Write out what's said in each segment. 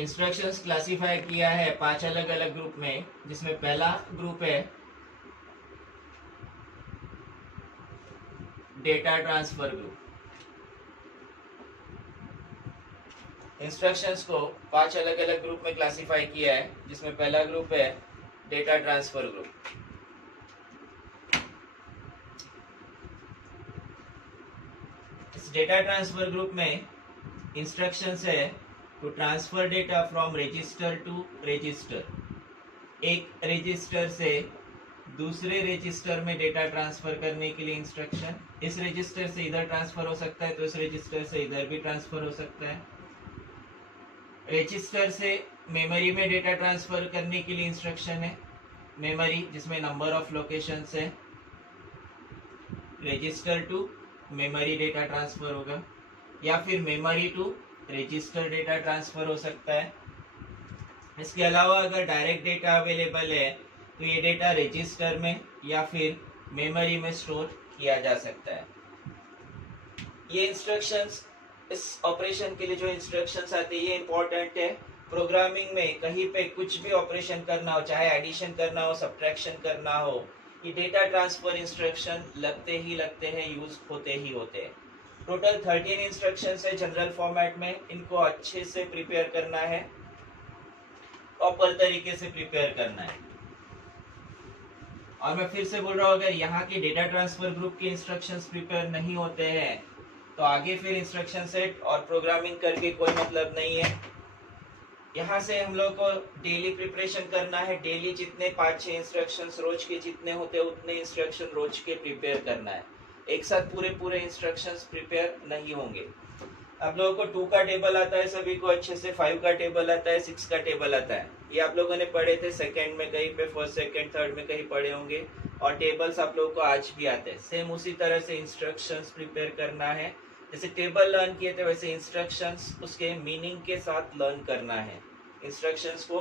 Instructions classify किया है 5 अलग अलग ग्रुप में, जिसमें पहला ग्रुप है डेटा ट्रांसफर ग्रुप। इंस्ट्रक्शंस को 5 अलग अलग ग्रुप में क्लासिफाई किया है, जिसमें पहला ग्रुप है डेटा ट्रांसफर ग्रुप। इस डेटा ट्रांसफर ग्रुप में इंस्ट्रक्शंस है to transfer data from register to register. एक रजिस्टर से दूसरे रजिस्टर में डेटा ट्रांसफर करने के लिए इंस्ट्रक्शन। इस रजिस्टर से इधर ट्रांसफर हो सकता है तो इस रजिस्टर से इधर भी ट्रांसफर हो सकता है। रजिस्टर से मेमोरी में डेटा ट्रांसफर करने के लिए इंस्ट्रक्शन है मेमोरी, जिसमें नंबर ऑफ लोकेशंस है। Register to memory data transfer होगा, या फिर memory to register data transfer हो सकता है। इसके अलावा अगर डायरेक्ट डेटा अवेलेबल है तो ये डेटा रजिस्टर में या फिर मेमोरी में स्टोर किया जा सकता है। ये इंस्ट्रक्शंस, इस ऑपरेशन के लिए जो इंस्ट्रक्शंस आते हैं ये इंपॉर्टेंट है। प्रोग्रामिंग में कहीं पे कुछ भी ऑपरेशन करना हो, चाहे एडिशन करना हो, सब्ट्रैक्शन करना हो, ये डेटा ट्रांसफर इंस्ट्रक्शन लगते हैं, यूज होते हैं। टोटल 13 इंस्ट्रक्शंस है जनरल फॉर्मेट में। इनको अच्छे से प्रिपेयर करना है, प्रॉपर तरीके से प्रिपेयर करना है। और मैं फिर से बोल रहा हूँ, अगर यहाँ के डेटा ट्रांसफर ग्रुप के इंस्ट्रक्शंस प्रिपेयर नहीं होते हैं तो आगे फिर इंस्ट्रक्शन सेट और प्रोग्रामिंग करके कोई मतलब नहीं है। यहाँ से हम लोग को डेली प्रिपरेशन करना है। डेली जितने 5-6 इंस्ट्रक्शंस रोज के जितने होते हैं उतने इंस्ट्रक्शन रोज के प्रिपेयर करना है। एक साथ पूरे इंस्ट्रक्शंस प्रिपेयर नहीं होंगे। आप लोगों को 2 का टेबल आता है सभी को अच्छे से, 5 का टेबल आता है, 6 का टेबल आता है। ये आप लोगों ने पढ़े थे सेकंड में कहीं पे, फर्स्ट सेकंड थर्ड में कहीं पढ़े होंगे। और टेबल्स आप लोगों को आज भी आते हैं। सेम उसी तरह से इंस्ट्रक्शंस प्रिपेयर करना है। जैसे टेबल लर्न किए थे वैसे इंस्ट्रक्शंस उसके मीनिंग के साथ लर्न करना है। इंस्ट्रक्शंस को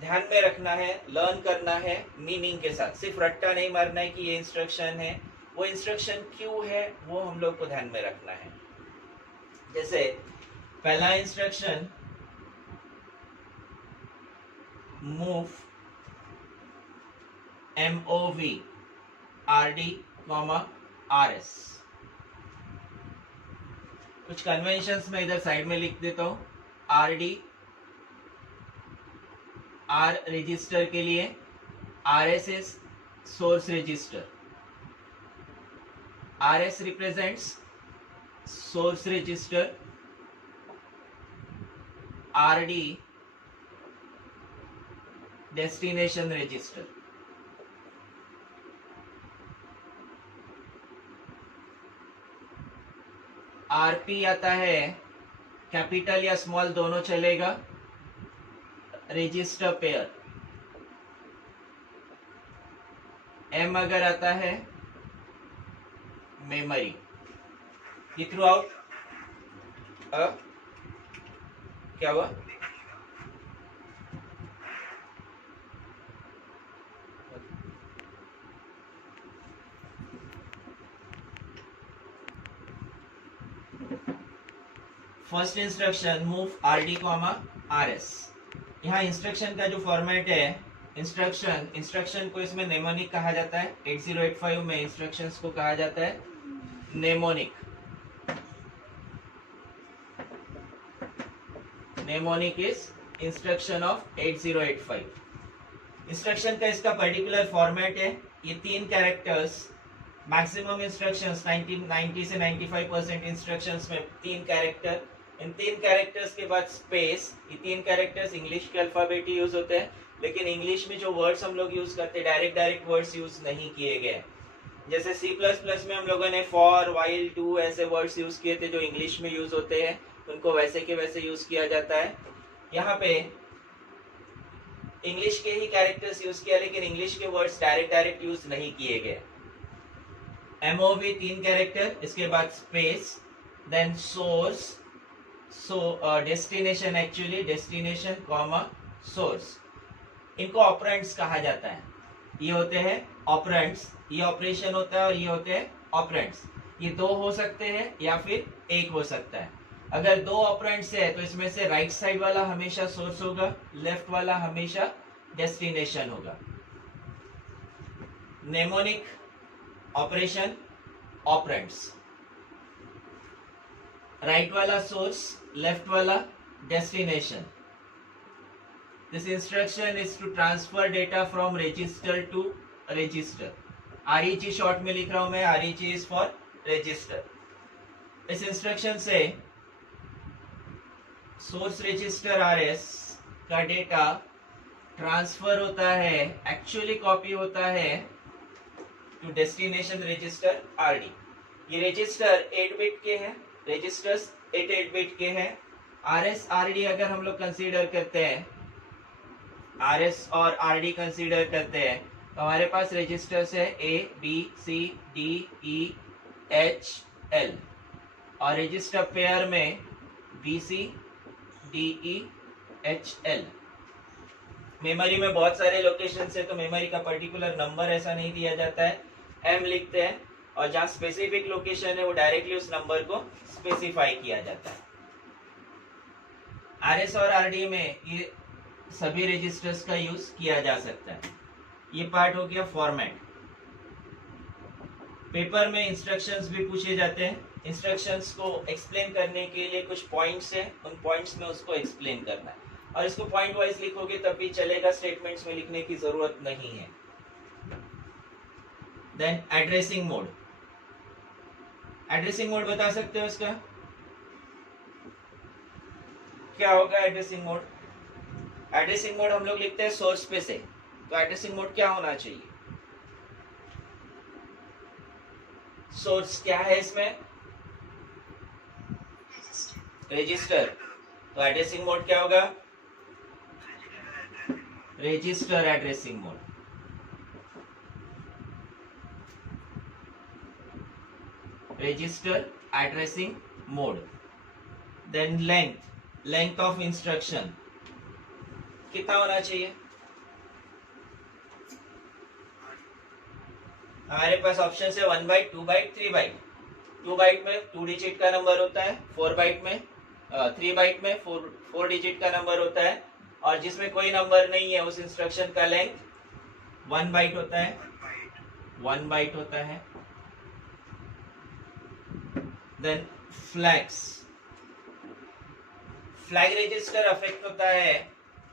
ध्यान में रखना है, लर्न करना है मीनिंग के साथ। सिर्फ रट्टा नहीं मारना है कि ये इंस्ट्रक्शन है, वो इंस्ट्रक्शन क्यों है वो हम लोग को ध्यान में रखना है। जैसे पहला instruction move MOV RD, RS। कुछ कन्वेंशंस मैं इधर साइड में लिख देता हूं। RD R रजिस्टर के लिए, RS is source register. RS represents source register, RD destination register. RP आता है, कैपिटल या स्मॉल दोनों चलेगा, रजिस्टर पेयर। M अगर आता है मेमोरी। ये थ्रू आउट क्या हुआ? First instruction move RD, RS। यहाँ इंस्ट्रक्शन का जो फॉर्मेट है, इंस्ट्रक्शन को इसमें नेमोनिक कहा जाता है। 8085 में इंस्ट्रक्शंस को कहा जाता है mnemonic. Mnemonic is instruction of 8085। Instruction का इसका पर्टिकुलर फॉर्मेट है। ये 3 कैरेक्टर्स, मैक्सिमम इंस्ट्रक्शंस 90 से 95% इंस्ट्रक्शंस में 3 कैरेक्टर। इन 3 कैरेक्टर्स के बाद स्पेस। ये 3 कैरेक्टर्स इंग्लिश के अल्फाबेट ही यूज होते हैं, लेकिन इंग्लिश में जो वर्ड्स हम लोग यूज करते हैं डायरेक्ट वर्ड्स यूज नहीं किए गए। जैसे C++ में हम लोगों ने फॉर, व्हाइल, डू ऐसे वर्ड्स यूज किए थे जो इंग्लिश में यूज होते हैं, उनको वैसे के वैसे यूज किया जाता है। यहाँ पे इंग्लिश के ही कैरेक्टर्स यूज किया, लेकिन इंग्लिश के वर्ड्स डायरेक्ट यूज नहीं किए गए। MOV 3 कैरेक्टर, इसके बाद space, then source, destination, actually destination comma source. इनको ऑपरेंड्स कहा जाता है। ये होते हैं ऑपरेंड्स, ये ऑपरेशन होता है और ये होते हैं ऑपरेंड्स। ये 2 हो सकते हैं या फिर 1 हो सकता है। अगर दो ऑपरेंड्स है तो इसमें से राइट साइड वाला हमेशा सोर्स होगा, लेफ्ट वाला हमेशा डेस्टिनेशन होगा। नेमोनिक ऑपरेशन ऑपरेंड्स, राइट वाला सोर्स, लेफ्ट वाला destination. This instruction is to transfer data from register to register. REG short में लिख रहा हूं मैं, REG इज फॉर रजिस्टर। इस इंस्ट्रक्शन से सोर्स रजिस्टर RS का डेटा ट्रांसफर होता है, एक्चुअली कॉपी होता है टू डेस्टिनेशन रजिस्टर RD। ये रजिस्टर 8 बिट के हैं, रजिस्टर्स 8 बिट के हैं। RS RD अगर हम लोग कंसीडर करते हैं, RS और RD कंसीडर करते हैं, तो हमारे पास रजिस्टर्स है A B C D E H L और रजिस्टर पेयर में BC DE HL। मेमोरी में बहुत सारे लोकेशन है तो मेमोरी का पर्टिकुलर नंबर ऐसा नहीं दिया जाता है, M लिखते हैं और जहाँ स्पेसिफिक लोकेशन है वो डायरेक्टली उस नंबर को स्पेसिफाई किया जाता है। RS और RD में ये सभी रजिस्टर्स का यूज किया जा सकता है। ये पार्ट हो गया फॉर्मेट। पेपर में इंस्ट्रक्शंस भी पूछे जाते हैं, इंस्ट्रक्शंस को एक्सप्लेन करने के लिए कुछ पॉइंट्स हैं, उन पॉइंट्स में उसको एक्सप्लेन करना है और इसको पॉइंट वाइज लिखोगे तब भी चलेगा, स्टेटमेंट्स में लिखने की जरूरत नहीं है। Then addressing mode, addressing mode बता सकते हो इसका क्या होगा? एड्रेसिंग मोड, एड्रेसिंग मोड हम लोग लिखते हैं सोर्स पे से, तो एड्रेसिंग मोड क्या होना चाहिए? सोर्स क्या है इसमें? रजिस्टर, तो एड्रेसिंग मोड क्या होगा? Register addressing mode. Register addressing mode. Then length, length of instruction कितना होना चाहिए? हमारे पास ऑप्शन है 1 बाइट, 2 बाइट, 3 बाइट। 2 बाइट में 2 डिजिट का नंबर होता है, 4 बाइट में 3 बाइट में 4 डिजिट का नंबर होता है और जिसमें कोई नंबर नहीं है उस इंस्ट्रक्शन का लेंथ 1 बाइट होता है, 1 बाइट होता है। Then flags, flag register affect होता है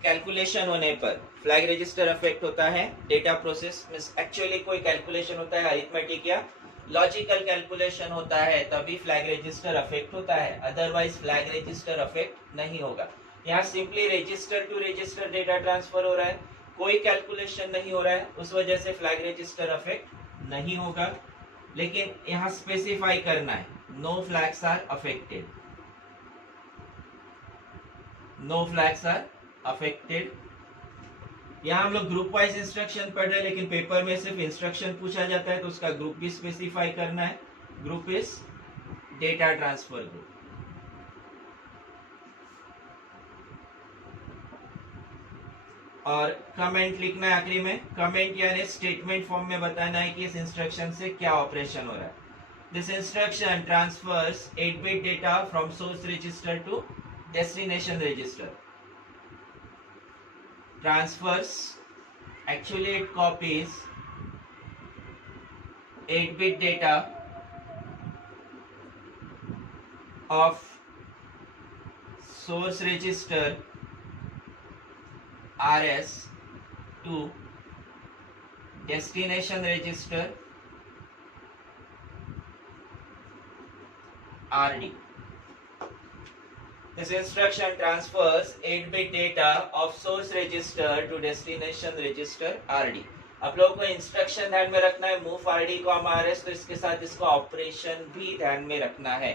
कैलकुलेशन होने पर, फ्लैग रजिस्टर अफेक्ट होता है डेटा प्रोसेस में, एक्चुअली कोई कैलकुलेशन होता है अरिथमेटिक या लॉजिकल कैलकुलेशन होता है तभी फ्लैग रजिस्टर अफेक्ट होता है, अदरवाइज फ्लैग रजिस्टर अफेक्ट नहीं होगा। यहाँ simply register to register data transfer हो रहा है, कोई कैलकुलेशन नहीं हो रहा है, उस वजह से फ्लैग रजिस्टर अफेक्ट नहीं होगा। लेकिन यहाँ स्पेसिफाई करना है no flags are affected, no flags are affected. यहाँ हम लोग ग्रुप वाइज इंस्ट्रक्शन पढ़ रहे हैं लेकिन पेपर में सिर्फ इंस्ट्रक्शन पूछा जाता है तो उसका ग्रुप भी स्पेसिफाई करना है। Group is data transfer group. और कमेंट लिखना है आखिरी में, कमेंट यानी स्टेटमेंट फॉर्म में बताना है कि इस इंस्ट्रक्शन से क्या ऑपरेशन हो रहा है। This instruction transfers 8 bit data from source register to destination register. Transfers, actually it copies 8-bit data of source register RS to destination register RD. This instruction transfers 8-bit data of source register to destination register RD. आप लोगों को instruction ध्यान में रखना है move RD RS, तो इसके साथ इसका ऑपरेशन भी ध्यान में रखना है।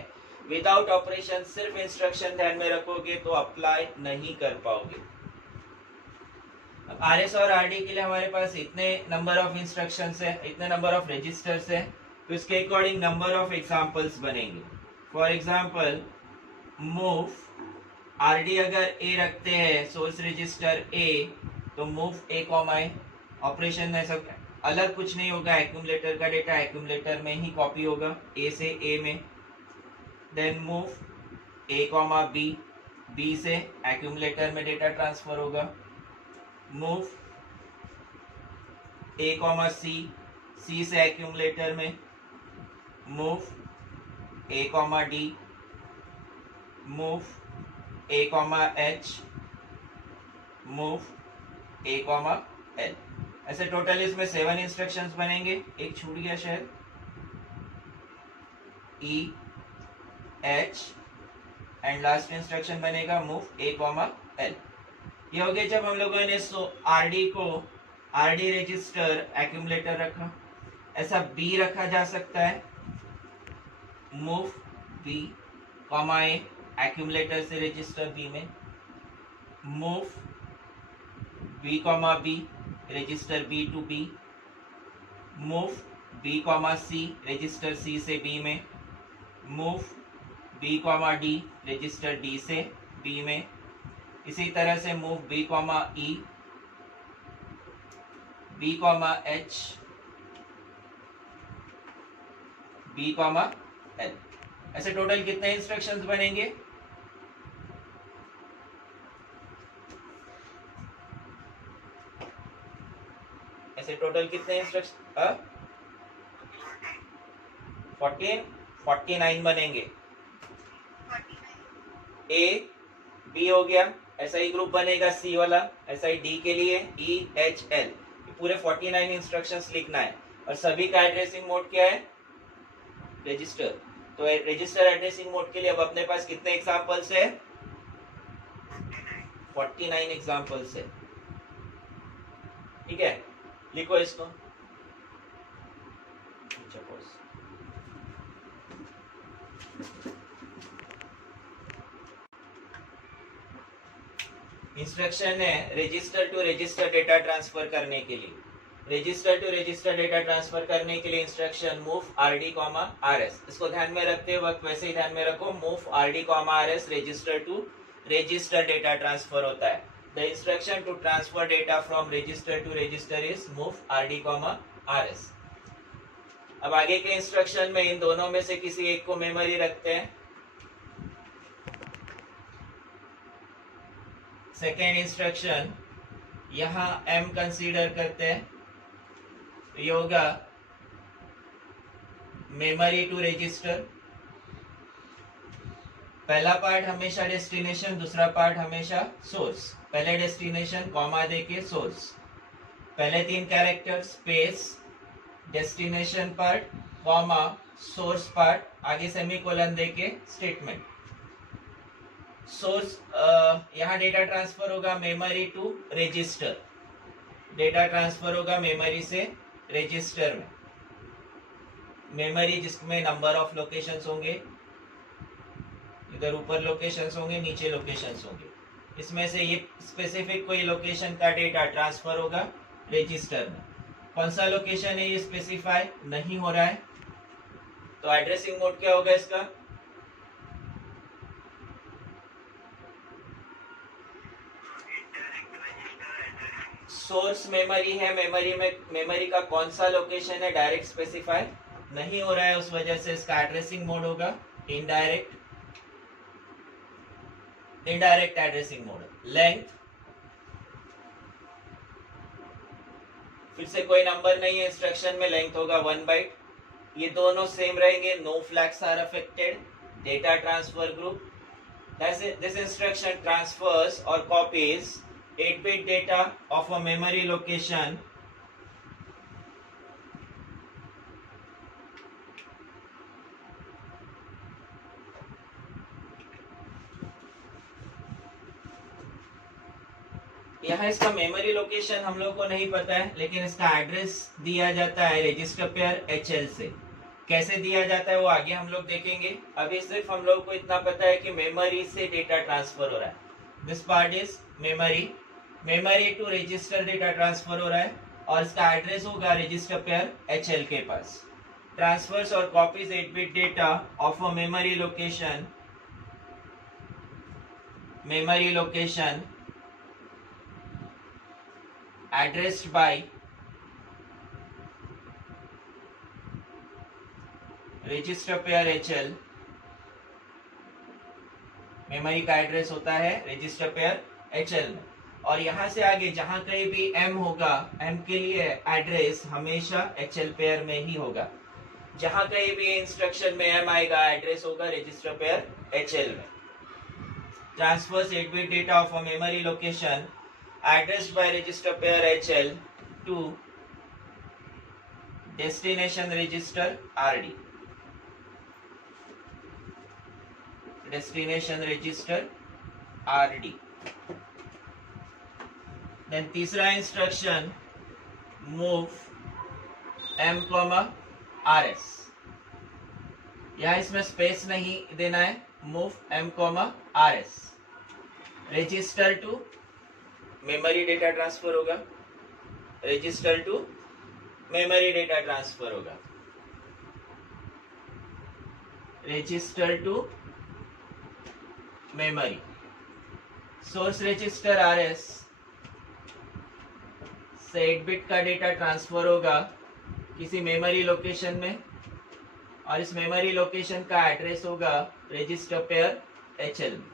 विदाउट ऑपरेशन सिर्फ इंस्ट्रक्शन ध्यान में रखोगे तो अप्लाई नहीं कर पाओगे। अब RS और RD के लिए हमारे पास इतने नंबर ऑफ इंस्ट्रक्शंस है, इतने नंबर ऑफ रजिस्टर्स है, तो इसके अकॉर्डिंग नंबर ऑफ एग्जांपल्स बनेंगे। फॉर एग्जांपल मूव RD अगर A रखते हैं सोर्स रजिस्टर A, तो मूव A, ऑपरेशन है सब अलग कुछ नहीं होगा, एक्यूमुलेटर का डेटा एक्यूमुलेटर में ही कॉपी होगा A से A में। देन मूव ए कॉमा बी, बी से एक्यूमुलेटर में डेटा ट्रांसफर होगा। मूव ए कॉमा सी, सी से एक्यूमुलेटर में। मूव ए कॉमा डी, मूव ए कॉमा एच, मूव ए कॉमा एल। ऐसे टोटल इसमें 7 इंस्ट्रक्शंस बनेंगे। एक छूट गया शायद, E H and last instruction बनेगा मूव ए कॉमा एल। ये हो गया जब हम लोगों ने आरडी को आरडी रजिस्टर एक्यूमुलेटर रखा। ऐसा बी रखा जा सकता है, move B comma A accumulator से रजिस्टर बी में। Move B comma B register B to B. Move B comma C register C से बी में। Move B comma D register D से बी में। इसी तरह से move B comma E, B comma H, B comma L. ऐसे total कितने instructions बनेंगे? ऐसे टोटल कितने इंस्ट्रक्शन? 49 बनेंगे। ए बी हो गया, ऐसा ही ग्रुप बनेगा सी वाला, ऐसा ही डी के लिए ई एच एल। पूरे 49 इंस्ट्रक्शंस लिखना है और सभी का एड्रेसिंग मोड क्या है? रजिस्टर। तो रजिस्टर एड्रेसिंग मोड के लिए अब अपने पास कितने एग्जांपल्स है? 49 एग्जांपल्स है। ठीक है, लिखो इसको। इंस्ट्रक्शन है register to register data transfer करने के लिए। Register to register data transfer करने के लिए instruction move RD comma RS. इसको ध्यान में रखते वक्त वैसे ही ध्यान में रखो, move RD comma RS register to register data transfer होता है। The instruction to transfer data from register to register is move RD comma RS. अब आगे के इंस्ट्रक्शन में इन दोनों में से किसी एक को मेमोरी रखते हैं। सेकेंड इंस्ट्रक्शन यहां एम कंसीडर करते हैं, तो ये होगा मेमोरी टू रजिस्टर। पहला पार्ट हमेशा डेस्टिनेशन, दूसरा पार्ट हमेशा सोर्स। पहले डेस्टिनेशन कॉमा देके सोर्स, पहले 3 character space, destination part comma source part, आगे सेमीकोलन देके स्टेटमेंट। सोर्स यहाँ डेटा ट्रांसफर होगा memory to register. Data transfer होगा मेमोरी से रजिस्टर में। मेमोरी जिसमें नंबर ऑफ लोकेशंस होंगे, इधर ऊपर लोकेशंस होंगे, नीचे लोकेशंस होंगे। इसमें से ये स्पेसिफिक कोई लोकेशन का डेटा ट्रांसफर होगा रजिस्टर में। कौन सा लोकेशन है ये स्पेसिफाई नहीं हो रहा है, तो एड्रेसिंग मोड क्या होगा इसका? सोर्स मेमोरी है, मेमोरी का कौन सा लोकेशन है डायरेक्ट स्पेसिफाई नहीं हो रहा है, उस वजह से इसका एड्रेसिंग मोड होगा इनडायरेक्ट एड्रेसिंग मोड। लेंथ, फिर से कोई नंबर नहीं है इंस्ट्रक्शन में, लेंथ होगा 1 बाइट। ये दोनों सेम रहेंगे, no flags are affected. Data transfer group, this instruction transfers or copies 8-bit data of a memory location यहाँ इसका मेमोरी लोकेशन हम लोग को नहीं पता है, लेकिन इसका एड्रेस दिया जाता है रजिस्टर पेयर HL से। कैसे दिया जाता है वो आगे हम लोग देखेंगे। अभी सिर्फ हम लोग को इतना पता है कि मेमोरी से डेटा ट्रांसफर हो रहा है। This part is memory to register data transfer हो रहा है और इसका एड्रेस होगा रजिस्टर पेयर HL के पास। ट्रांसफर्स और copies 8-bit data of a memory location addressed by register pair HL memory का एड्रेस होता है रजिस्टर पेयर HL में। और यहाँ से आगे जहाँ कहीं भी M होगा, M के लिए एड्रेस हमेशा HL पेयर में ही होगा। जहाँ कहीं भी इंस्ट्रक्शन में M आएगा, एड्रेस होगा रजिस्टर पेयर HL में। Transfers 8-bit data of a memory location addressed by register pair HL to destination register RD. Destination register RD. Then तीसरा इंस्ट्रक्शन move M, RS. यहाँ इसमें स्पेस नहीं देना है। move M, RS. Register to memory data transfer होगा, register to memory data transfer होगा, register to memory. Source register RS से 8 bit का डेटा ट्रांसफर होगा किसी मेमोरी लोकेशन में, और इस मेमोरी लोकेशन का एड्रेस होगा रजिस्टर पेयर HL में।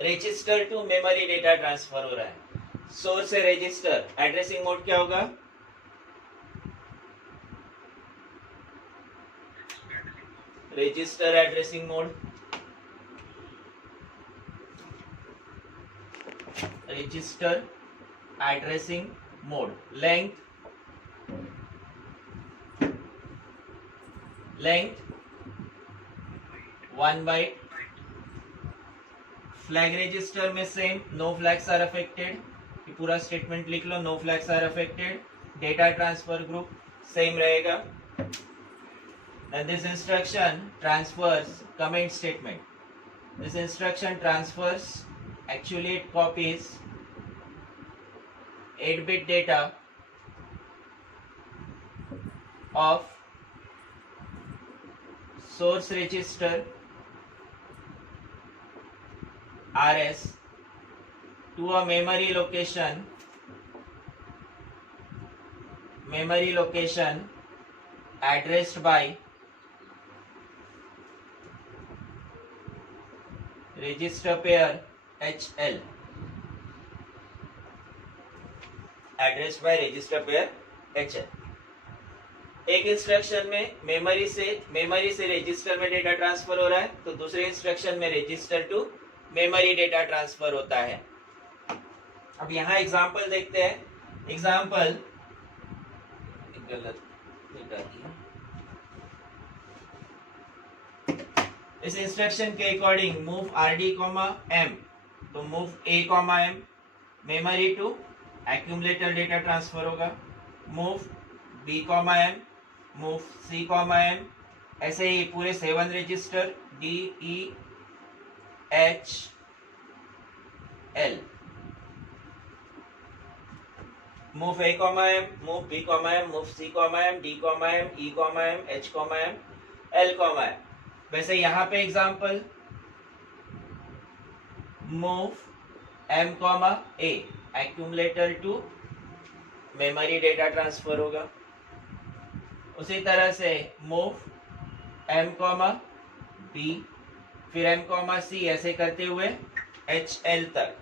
Register to memory data transfer हो रहा है। सोर्स से रजिस्टर, एड्रेसिंग मोड क्या होगा? Register addressing mode, register addressing mode. Length 1 byte. Flag register में same, no flags are affected. पूरा स्टेटमेंट लिख लो, no flags are affected. Data transfer group same रहेगा। And this instruction transfers, comment statement, this instruction transfers, actually it copies 8-bit data of source register RS to a memory location addressed by register pair HL, addressed by register pair HL। एक instruction में memory से register में data transfer हो रहा है, तो दूसरे instruction में register to memory data transfer होता है। अब यहाँ एग्जांपल देखते हैं। एग्जांपल गलत लिखा दिया। इस इंस्ट्रक्शन के अकॉर्डिंग मूव RD, M, तो move A, M memory to accumulator data transfer होगा। Move B, M, move C, M, ऐसे ही पूरे 7 register D, E, H, L। Move A, M, move B, M, move C, M, D, M, E, M, H, M, L, M। वैसे यहाँ पे example move M, A accumulator to memory data transfer होगा। उसी तरह से move M, B, फिर M, C ऐसे करते हुए HL तक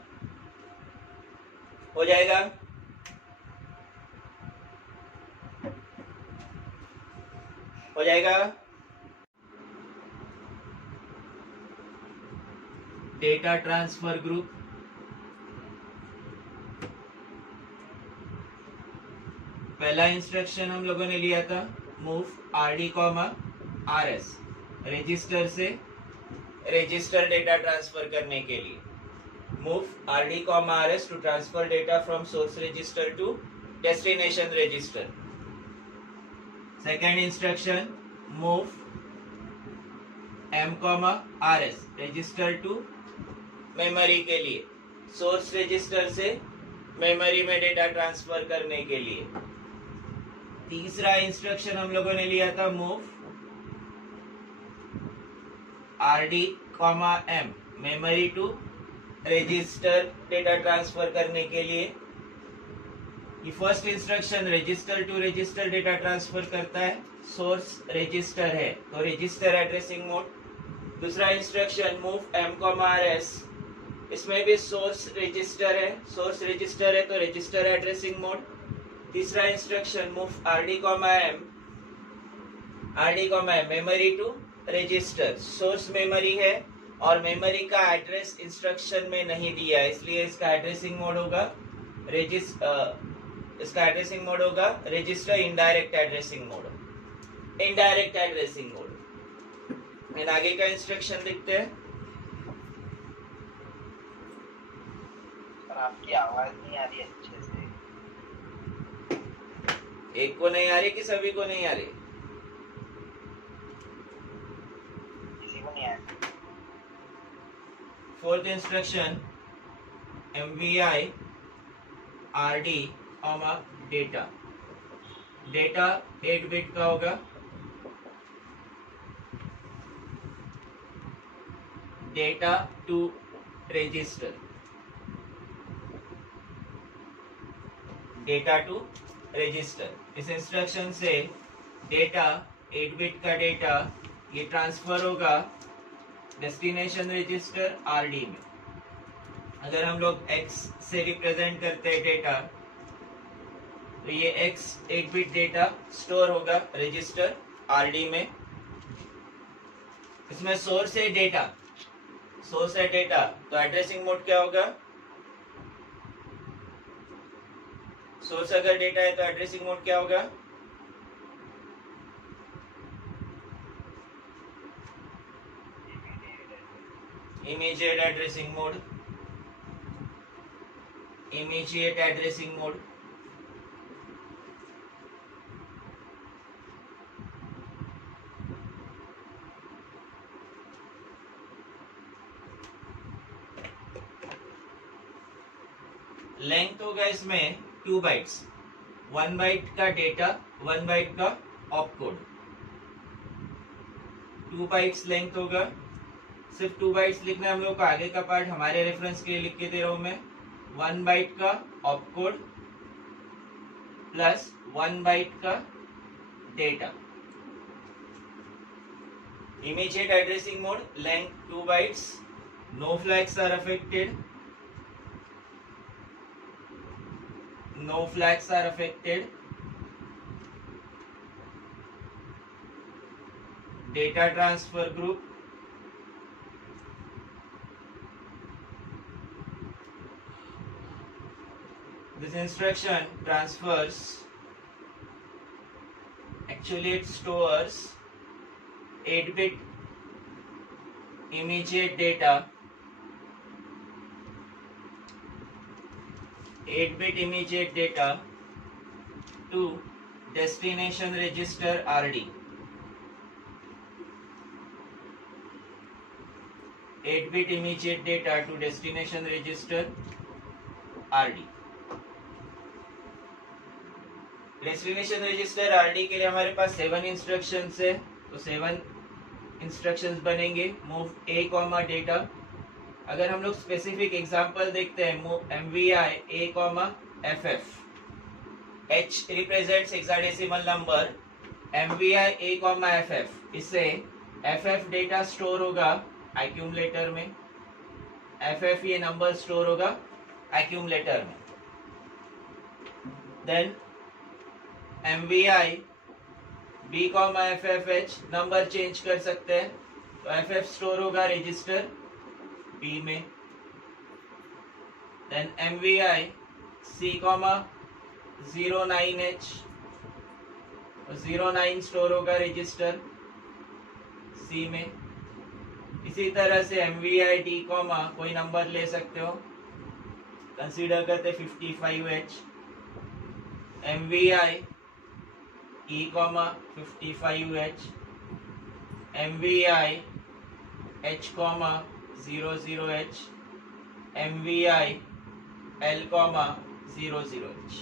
हो जाएगा। हो जाएगा। डेटा ट्रांसफर ग्रुप, पहला इंस्ट्रक्शन हम लोगों ने लिया था मूव RD, RS रजिस्टर से रजिस्टर डेटा ट्रांसफर करने के लिए। Move RD, RS to transfer data from source register to destination register. Second instruction move M, RS register to memory के लिए, सोर्स रजिस्टर से मेमोरी में डेटा ट्रांसफर करने के लिए। तीसरा इंस्ट्रक्शन हम लोगों ने लिया था move RD, M memory to register data transfer करने के लिए। ये first instruction register to register data transfer करता है, सोर्स रजिस्टर है तो रजिस्टर एड्रेसिंग मोड। दूसरा इंस्ट्रक्शन मूव m,rs, इसमें भी सोर्स रजिस्टर है, सोर्स रजिस्टर है तो रजिस्टर एड्रेसिंग मोड। तीसरा instruction move rd,m, memory to register, source memory है और मेमोरी का एड्रेस इंस्ट्रक्शन में नहीं दिया है, इसलिए इसका एड्रेसिंग मोड होगा register indirect addressing mode, indirect addressing mode. And आगे का इंस्ट्रक्शन देखते हैं। पर आपकी आवाज नहीं आ रही अच्छे से। एक को नहीं आ रही कि सभी को नहीं आ रही? किसी को नहीं आ रही। Fourth instruction MVI RD, data, data 8 bit का होगा, data to register, data to register. इस इंस्ट्रक्शन से डेटा 8 बिट का डेटा ये ट्रांसफर होगा डेस्टिनेशन रजिस्टर RD में। अगर हम लोग X से रिप्रेजेंट करते हैं डेटा तो ये X 8 बिट डेटा स्टोर होगा रजिस्टर RD में। इसमें सोर्स है डेटा, सोर्स है डेटा तो एड्रेसिंग मोड क्या होगा? सोर्स अगर डेटा है तो एड्रेसिंग मोड क्या होगा? Immediate addressing mode, immediate addressing mode. Length होगा इसमें 2 बाइट्स, 1 बाइट का डेटा, 1 बाइट का ऑपकोड, 2 बाइट्स लेंथ होगा। सिर्फ 2 बाइट्स लिखना है हम लोग को, आगे का पार्ट हमारे रेफरेंस के लिए लिख के दे रहा हूं मैं। 1 बाइट का ऑपकोड प्लस 1 बाइट का data. Immediate addressing mode, length 2 bytes, no flags are affected, no flags are affected, data transfer group, this instruction transfers, actually it stores 8-bit immediate data, 8-bit immediate data to destination register RD. 8-bit immediate data to destination register RD. Destination register RD के लिए हमारे पास 7 instructions है, तो 7 instructions बनेंगे। Move A, data. अगर हम लोग specific example देखते हैं, move MVI A, FF, H represents hexadecimal number, MVI A, FF, इससे FF डेटा स्टोर होगा एक्यूमुलेटर में, FF ये नंबर स्टोर होगा एक्यूमुलेटर में। Then MVI B, FFH number change कर सकते हैं, तो FF स्टोर होगा रजिस्टर B में। Then MVI C, 09H, 09 store होगा रजिस्टर C में। इसी तरह से MVI D, कोई नंबर ले सकते हो, कंसीडर करते 55H, MVI E, 55H, MVI H, 00H, MVI L, 00H।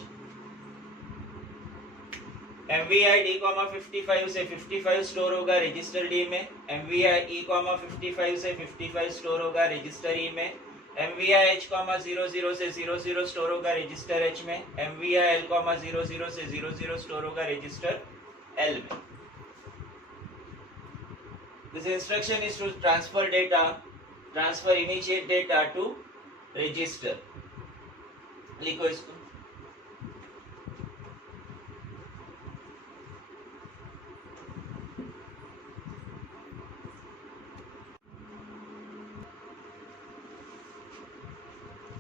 MVI D, 55 से 55 स्टोर होगा रजिस्टर D में, MVI E, 55 से 55 स्टोर होगा रजिस्टर E में। MVI H,00 से 00 स्टोर होगा रजिस्टर H में, MVI L,00 से 00 स्टोर होगा रजिस्टर L में. This instruction is to transfer immediate data to register. लिखो इसको.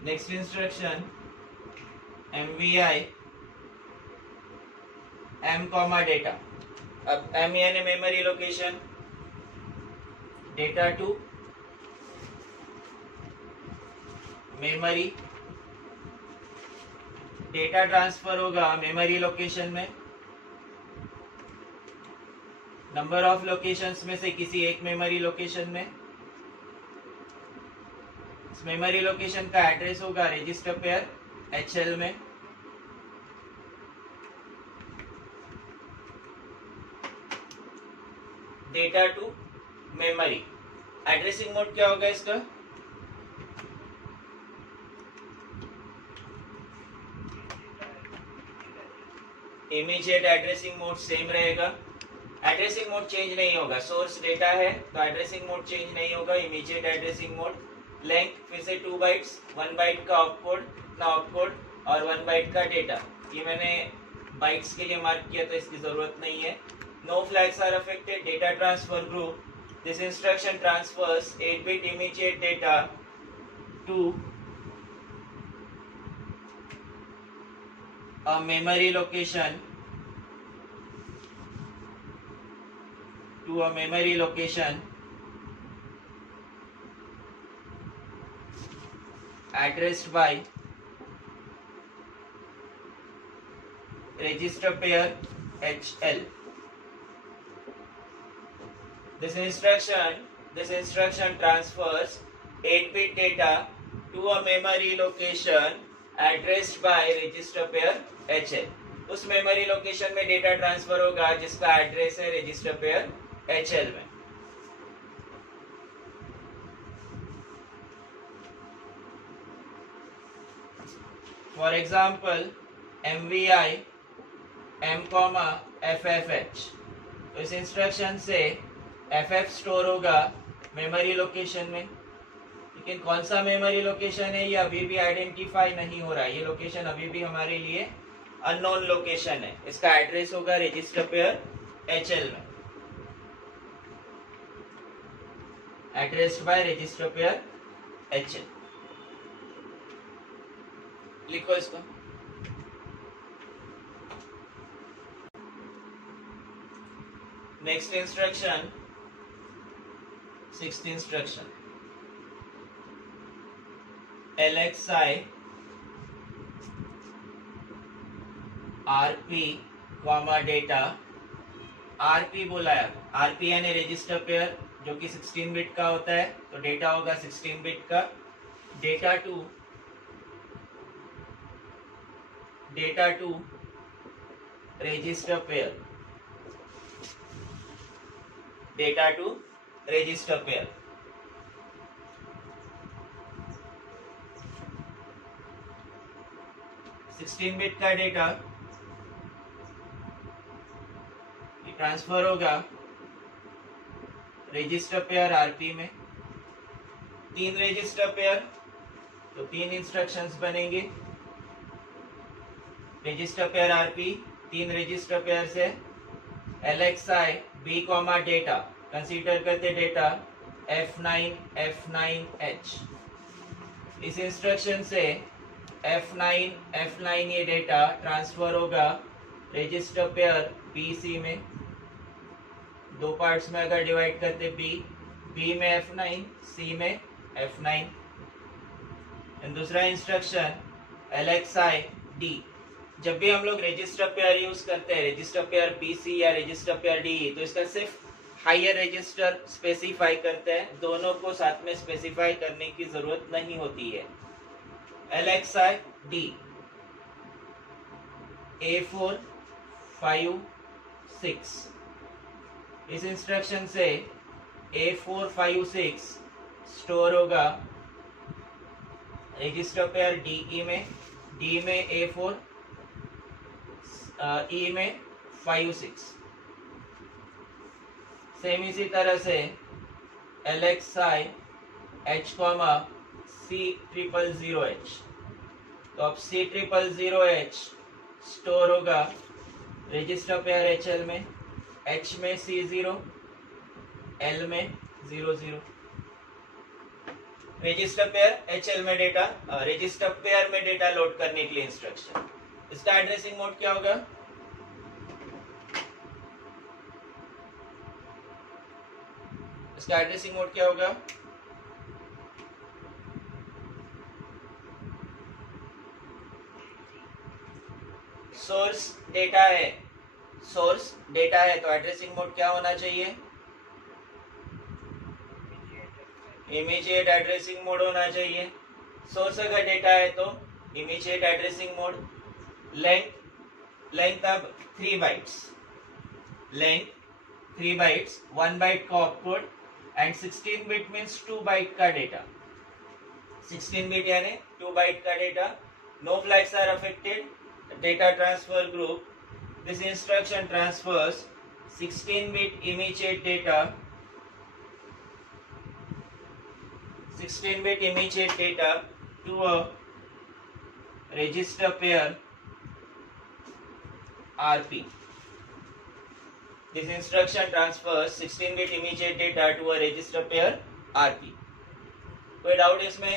Next instruction, MVI M comma data. अब M यानी memory location, data to memory, data transfer होगा मेमोरी लोकेशन में, नंबर ऑफ लोकेशंस में से किसी एक मेमोरी लोकेशन में. इस मेमोरी लोकेशन का एड्रेस होगा रजिस्टर पेयर HL में. Data to memory, addressing mode क्या होगा इसका? इमीडिएट एड्रेसिंग मोड सेम रहेगा. एड्रेसिंग मोड चेंज नहीं होगा. सोर्स डेटा है तो एड्रेसिंग मोड चेंज नहीं होगा. Immediate addressing mode. लेंथ फिर से 2 बाइट्स, 1 बाइट का ऑपकोड और 1 बाइट का डेटा. ये मैंने बाइट्स के लिए मार्क किया तो इसकी जरूरत नहीं है. No flags are affected. Data transfer group. This instruction transfers 8-bit immediate data to a memory location addressed by register pair HL. This instruction transfers 8-bit data to a memory location addressed by register pair HL. उस memory location में data transfer होगा जिसका address है register pair HL में. For example MVI M, FFH. तो इस instruction से FF store होगा मेमोरी लोकेशन में, लेकिन कौन सा मेमोरी लोकेशन है ये अभी भी आइडेंटिफाई नहीं हो रहा है. ये लोकेशन अभी भी हमारे लिए अननोन लोकेशन है. इसका एड्रेस होगा रजिस्टर पेयर HL में, addressed by register pair HL. लिखो इसको. Next instruction, 6th instruction, LXI RP data. RP बोला है. RP यानी रजिस्टर पेयर जो कि 16 बिट का होता है, तो डेटा होगा 16 बिट का. Data to register pair, data to register pair. Sixteen bit का डेटा ट्रांसफर होगा रजिस्टर पेयर RP में. 3 रजिस्टर पेयर, तो 3 इंस्ट्रक्शंस बनेंगे. Register pair RP 3 register pair से LXI B, डेटा कंसीडर करते डेटा F9H. इस इंस्ट्रक्शन से F9 ये डेटा ट्रांसफर होगा रजिस्टर पेयर BC में. 2 पार्ट्स में अगर डिवाइड करते B में F9, C में F9. दूसरा इंस्ट्रक्शन LXI D. जब भी हम लोग रजिस्टर पेयर यूज करते हैं, रजिस्टर पेयर BC या रजिस्टर पेयर DE, तो इसका सिर्फ हायर रजिस्टर स्पेसिफाई करते हैं. दोनों को साथ में स्पेसिफाई करने की जरूरत नहीं होती है. LXI D A4 5 6. इस इंस्ट्रक्शन से A4 5 6 स्टोर होगा रजिस्टर पेयर DE में, D में A4, E में 5 6। सेम इसी तरह से LXI H C000H। तो अब C000H स्टोर होगा रजिस्टर पेयर HL में, H में C0, L में 00। रजिस्टर पेयर HL में डेटा, रजिस्टर पेयर में डेटा लोड करने के लिए इंस्ट्रक्शन। इसका एड्रेसिंग मोड क्या होगा? इसका एड्रेसिंग मोड क्या होगा? सोर्स डेटा है, सोर्स डेटा है तो एड्रेसिंग मोड क्या होना चाहिए? इमीडिएट एड्रेसिंग मोड होना चाहिए। सोर्स अगर डेटा है तो इमीडिएट एड्रेसिंग मोड। लेंथ अब 3 बाइट्स, लेंथ 3 बाइट्स, 1 बाइट का opcode and 16 bit means 2 byte का डेटा। 16 बिट यानी 2 बाइट का data. No flags are affected. Data transfer group, this instruction transfers 16 bit immediate data, 16-bit immediate data to a register pair RP. This instruction transfers 16-bit immediate data to a register pair RP. कोई doubt इसमें?